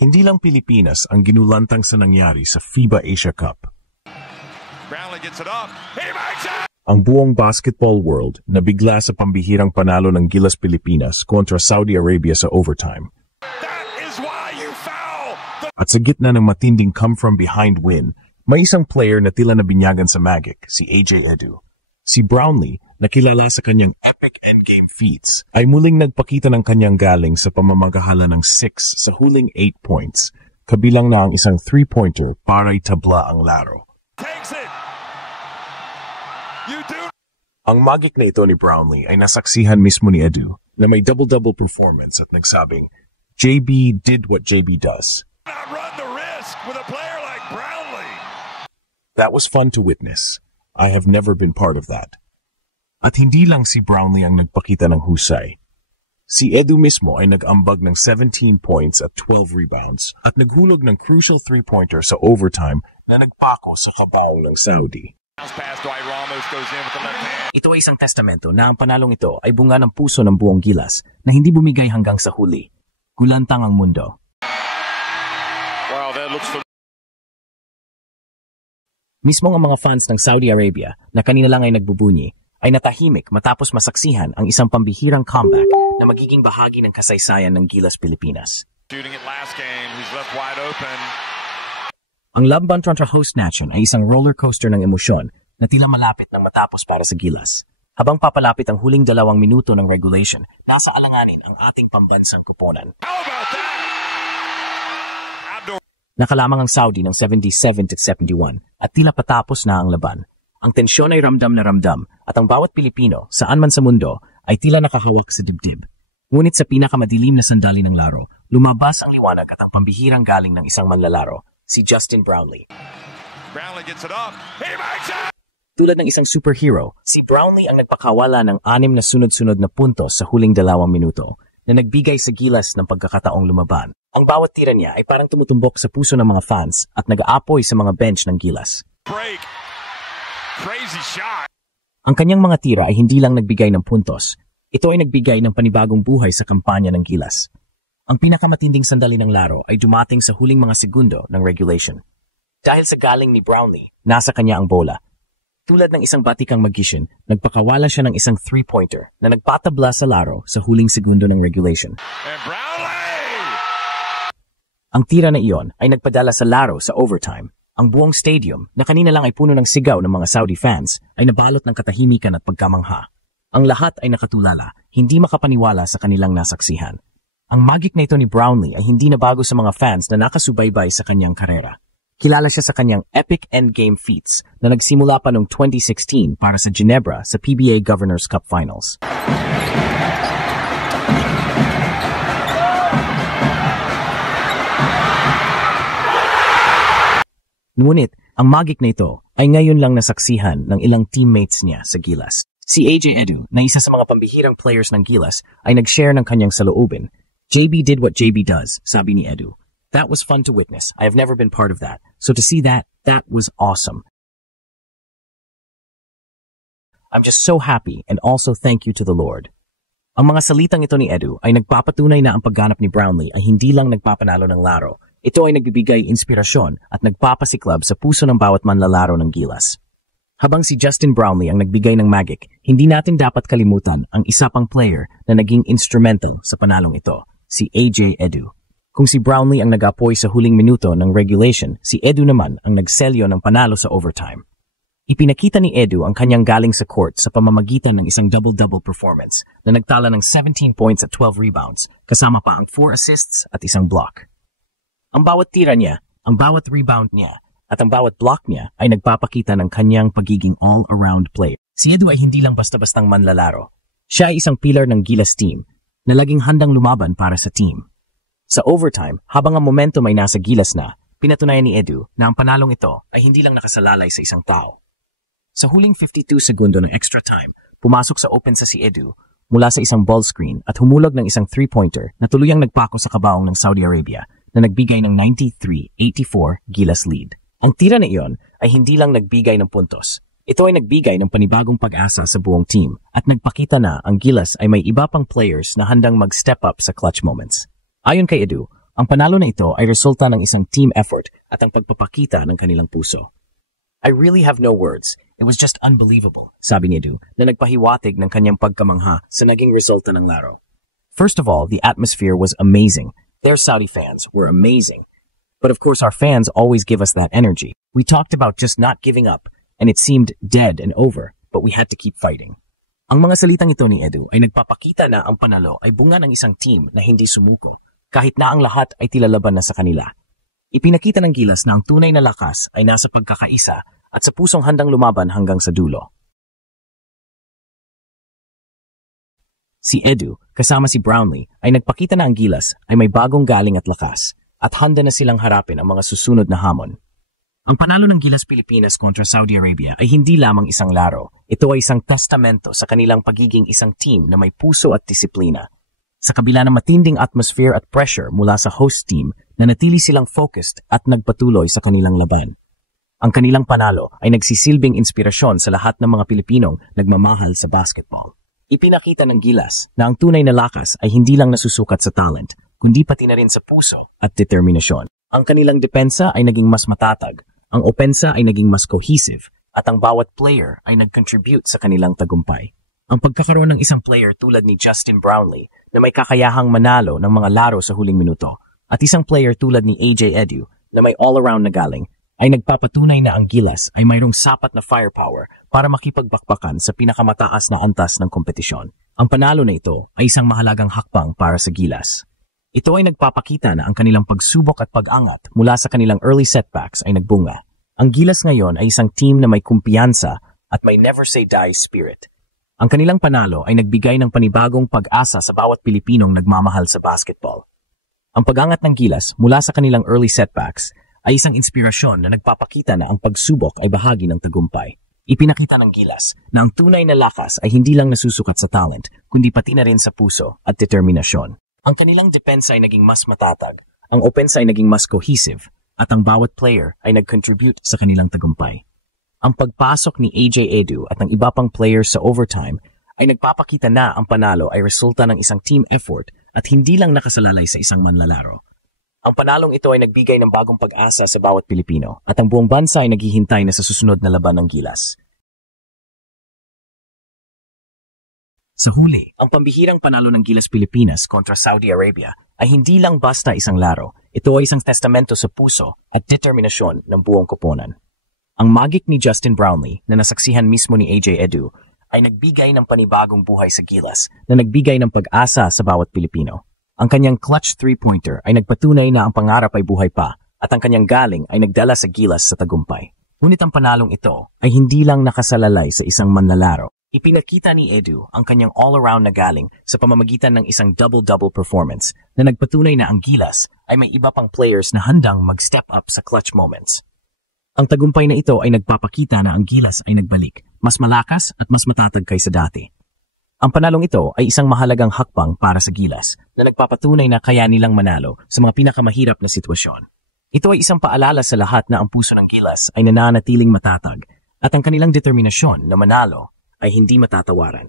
Hindi lang Pilipinas ang ginulantang sa nangyari sa FIBA Asia Cup. Brownlee gets it up. He makes it! Ang buong basketball world nabigla sa pambihirang panalo ng Gilas Pilipinas kontra Saudi Arabia sa overtime. That is why you foul! At sa gitna ng matinding come-from-behind win, may isang player na tila nabinyagan sa Magic, si AJ Edu. Si Brownlee, na kilala sa kanyang epic endgame feats, ay muling nagpakita ng kanyang galing sa pamamagahala ng 6 sa huling 8 points, kabilang na ang isang 3-pointer para itabla ang laro. Takes it! You do Ang magic na ito ni Brownlee ay nasaksihan mismo ni Edu na may double-double performance at nagsabing, JB did what JB does. not run the risk with a player like Brownlee. That was fun to witness. I have never been part of that. At hindi lang si Brownlee ang nagpakita ng husay. Si Edu mismo ay nag-ambag ng 17 points at 12 rebounds at naghulog ng crucial 3-pointer sa overtime na nagpako sa kabaong ng Saudi. Pass, Dwight Ramos goes in with the left hand. Ito ay isang testamento na ang panalong ito ay bunga ng puso ng buong Gilas na hindi bumigay hanggang sa huli. Gulantang ang mundo. Wow, that looks Mismong ang mga fans ng Saudi Arabia na kanina lang ay nagbubunyi ay natahimik matapos masaksihan ang isang pambihirang comeback na magiging bahagi ng kasaysayan ng Gilas Pilipinas. shooting it last game. He's left wide open. Ang laban kontra host nation ay isang roller coaster ng emosyon na tila malapit ng matapos para sa Gilas. Habang papalapit ang huling 2 minuto ng regulation, nasa alanganin ang ating pambansang koponan. How about that? Outdoor. Nakalamang ang Saudi ng 77-71 at tila patapos na ang laban. Ang tensyon ay ramdam na ramdam at ang bawat Pilipino saan man sa mundo ay tila nakahawak sa dibdib. Ngunit sa pinakamadilim na sandali ng laro, lumabas ang liwanag at ang pambihirang galing ng isang manlalaro, si Justin Brownlee. Brownlee gets it up. He makes it! Tulad ng isang superhero, si Brownlee ang nagpakawala ng 6 na sunod-sunod na puntos sa huling 2 minuto na nagbigay sa Gilas ng pagkakataong lumaban. Ang bawat tira niya ay parang tumutumbok sa puso ng mga fans at nag-aapoy sa mga bench ng Gilas. Break. Crazy shot. Ang kanyang mga tira ay hindi lang nagbigay ng puntos. Ito ay nagbigay ng panibagong buhay sa kampanya ng Gilas. Ang pinakamatinding sandali ng laro ay dumating sa huling mga segundo ng regulation. Dahil sa galing ni Brownlee, nasa kanya ang bola. Tulad ng isang batikang magician, nagpakawala siya ng isang 3-pointer na nagpatabla sa laro sa huling segundo ng regulation. And Brownlee! Ang tira na iyon ay nagpadala sa laro sa overtime. Ang buong stadium, na kanina lang ay puno ng sigaw ng mga Saudi fans, ay nabalot ng katahimikan at pagkamangha. Ang lahat ay nakatulala, hindi makapaniwala sa kanilang nasaksihan. Ang magic na ito ni Brownlee ay hindi na bago sa mga fans na nakasubaybay sa kanyang karera. Kilala siya sa kanyang epic endgame feats na nagsimula pa noong 2016 para sa Ginebra sa PBA Governors Cup Finals. Ngunit, ang magic na ito ay ngayon lang nasaksihan ng ilang teammates niya sa Gilas. Si AJ Edu, na isa sa mga pambihirang players ng Gilas, ay nag-share ng kanyang saloobin. JB did what JB does, sabi ni Edu. That was fun to witness. I have never been part of that. So to see that was awesome. I'm just so happy and also thank you to the Lord. Ang mga salitang ito ni Edu ay nagpapatunay na ang pagganap ni Brownlee ay hindi lang nagpapanalo ng laro. Ito ay nagbibigay inspirasyon at nagpapasiklab sa puso ng bawat manlalaro ng Gilas. Habang si Justin Brownlee ang nagbigay ng magic, hindi natin dapat kalimutan ang isa pang player na naging instrumental sa panalong ito, si AJ Edu. Kung si Brownlee ang nag-apoy sa huling minuto ng regulation, si Edu naman ang nagselyo ng panalo sa overtime. Ipinakita ni Edu ang kanyang galing sa court sa pamamagitan ng isang double-double performance na nagtala ng 17 points at 12 rebounds, kasama pa ang 4 assists at isang block. Ang bawat tira niya, ang bawat rebound niya, at ang bawat block niya ay nagpapakita ng kanyang pagiging all-around player. Si Edu ay hindi lang basta-bastang manlalaro. Siya ay isang pillar ng Gilas team na laging handang lumaban para sa team. Sa overtime, habang ang momentum ay nasa Gilas na, pinatunayan ni Edu na ang panalong ito ay hindi lang nakasalalay sa isang tao. Sa huling 52 segundo ng extra time, pumasok sa open sa si Edu mula sa isang ball screen at humulog ng isang 3-pointer na tuluyang nagpako sa kabaong ng Saudi Arabia na nagbigay ng 93-84 Gilas lead. Ang tira na iyon ay hindi lang nagbigay ng puntos. Ito ay nagbigay ng panibagong pag-asa sa buong team at nagpakita na ang Gilas ay may iba pang players na handang mag-step up sa clutch moments. Ayon kay Edu, Ang panalo na ito ay resulta ng isang team effort at ang pagpapakita ng kanilang puso. I really have no words. It was just unbelievable, sabi ni Edu, na nagpahiwatig ng kanyang pagkamangha sa naging resulta ng laro. First of all, the atmosphere was amazing. Their Saudi fans were amazing. But of course, our fans always give us that energy. We talked about just not giving up, and it seemed dead and over, but we had to keep fighting. Ang mga salitang ito ni Edu ay nagpapakita na ang panalo ay bunga ng isang team na hindi sumuko, kahit na ang lahat ay tilalaban na sa kanila. Ipinakita ng Gilas na ang tunay na lakas ay nasa pagkakaisa at sa pusong handang lumaban hanggang sa dulo. Si Edu, kasama si Brownlee, ay nagpakita na ang Gilas ay may bagong galing at lakas at handa na silang harapin ang mga susunod na hamon. Ang panalo ng Gilas Pilipinas kontra Saudi Arabia ay hindi lamang isang laro. Ito ay isang testamento sa kanilang pagiging isang team na may puso at disiplina. Sa kabila ng matinding atmosphere at pressure mula sa host team, nanatili silang focused at nagpatuloy sa kanilang laban. Ang kanilang panalo ay nagsisilbing inspirasyon sa lahat ng mga Pilipinong nagmamahal sa basketball. Ipinakita ng Gilas na ang tunay na lakas ay hindi lang nasusukat sa talent, kundi pati na rin sa puso at determinasyon. Ang kanilang depensa ay naging mas matatag, ang opensa ay naging mas cohesive, at ang bawat player ay nag-contribute sa kanilang tagumpay. Ang pagkakaroon ng isang player tulad ni Justin Brownlee na may kakayahang manalo ng mga laro sa huling minuto at isang player tulad ni AJ Edu na may all-around na galing ay nagpapatunay na ang Gilas ay mayroong sapat na firepower para makipagbakbakan sa pinakamataas na antas ng kompetisyon. Ang panalo na ito ay isang mahalagang hakbang para sa Gilas. Ito ay nagpapakita na ang kanilang pagsubok at pag-angat mula sa kanilang early setbacks ay nagbunga. Ang Gilas ngayon ay isang team na may kumpiyansa at may never-say-die spirit. Ang kanilang panalo ay nagbigay ng panibagong pag-asa sa bawat Pilipinong nagmamahal sa basketball. Ang pag-angat ng Gilas mula sa kanilang early setbacks ay isang inspirasyon na nagpapakita na ang pagsubok ay bahagi ng tagumpay. Ipinakita ng Gilas na ang tunay na lakas ay hindi lang nasusukat sa talent, kundi pati na rin sa puso at determinasyon. Ang kanilang depensa ay naging mas matatag, ang opensa ay naging mas cohesive, at ang bawat player ay nag-contribute sa kanilang tagumpay. Ang pagpasok ni AJ Edu at ng iba pang players sa overtime ay nagpapakita na ang panalo ay resulta ng isang team effort at hindi lang nakasalalay sa isang manlalaro. Ang panalong ito ay nagbigay ng bagong pag-asa sa bawat Pilipino at ang buong bansa ay naghihintay na sa susunod na laban ng Gilas. Sa huli, ang pambihirang panalo ng Gilas Pilipinas kontra Saudi Arabia ay hindi lang basta isang laro. Ito ay isang testamento sa puso at determinasyon ng buong koponan. Ang magic ni Justin Brownlee na nasaksihan mismo ni AJ Edu ay nagbigay ng panibagong buhay sa Gilas na nagbigay ng pag-asa sa bawat Pilipino. Ang kanyang clutch three-pointer ay nagpatunay na ang pangarap ay buhay pa at ang kanyang galing ay nagdala sa Gilas sa tagumpay. Ngunit ang panalong ito ay hindi lang nakasalalay sa isang manlalaro. Ipinakita ni Edu ang kanyang all-around na galing sa pamamagitan ng isang double-double performance na nagpatunay na ang Gilas ay may iba pang players na handang mag-step up sa clutch moments. Ang tagumpay na ito ay nagpapakita na ang Gilas ay nagbalik, mas malakas at mas matatag kaysa dati. Ang panalong ito ay isang mahalagang hakbang para sa Gilas na nagpapatunay na kaya nilang manalo sa mga pinakamahirap na sitwasyon. Ito ay isang paalala sa lahat na ang puso ng Gilas ay nananatiling matatag at ang kanilang determinasyon na manalo ay hindi matatawaran.